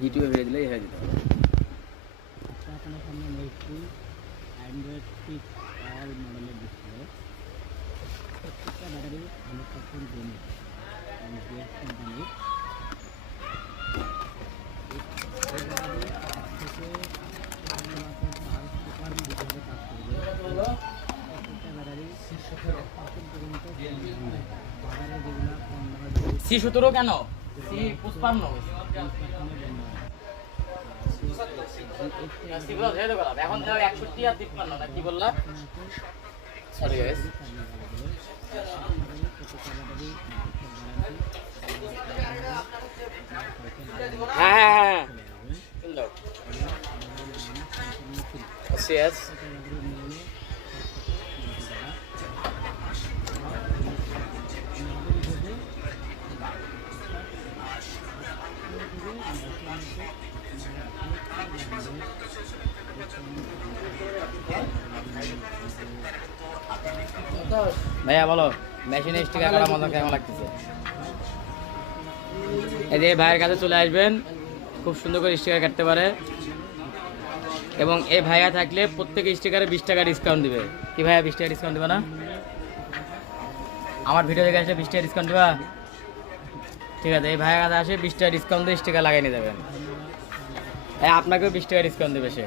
ইউটিউবে ভিডিও দিলেই হয়ে যেতে হবে। আপনার সামনে নেক্সটলি অ্যান্ড্রয়েড 6 অল মডেলের ডিসপ্লে, প্রত্যেকটা ব্যাটারি 100% জেনুইন এবং জিএস কোম্পানির। এই ব্যাটারি 1 থেকে 4 মাসের চার্জ সুপারভাবে কাজ করবে। প্রত্যেকটা ব্যাটারি 100% পর্যন্ত বাজারে যেগুলো 15 C17 কেন C55 এখন 61 আর 53 না কি বললা? সরি গাইস, হ্যাঁ yes ভাইয়া বলো মেশিনে স্টিকার করা মজা কেমন লাগতেছে? এই যে ভাইয়ের কাছে চলে আসবেন, খুব সুন্দর করে স্টিকার কাটতে পারে এবং এই ভাইয়া থাকলে প্রত্যেক স্টিকারে 20 টাকা ডিসকাউন্ট দিবে। কি ভাইয়া 20 টাকা ডিসকাউন্ট দিবা না? আমার ভিডিও দেখে আসলে 20 টাকা ডিসকাউন্ট দিবা? ঠিক আছে, এই ভাইয়ের কাছে আসে 20 টাকা ডিসকাউন্ট দিয়ে স্টিকার লাগাই নিয়ে যাবেন। আপনাকেও 20 টাকা ডিসকাউন্ট দেবে সে।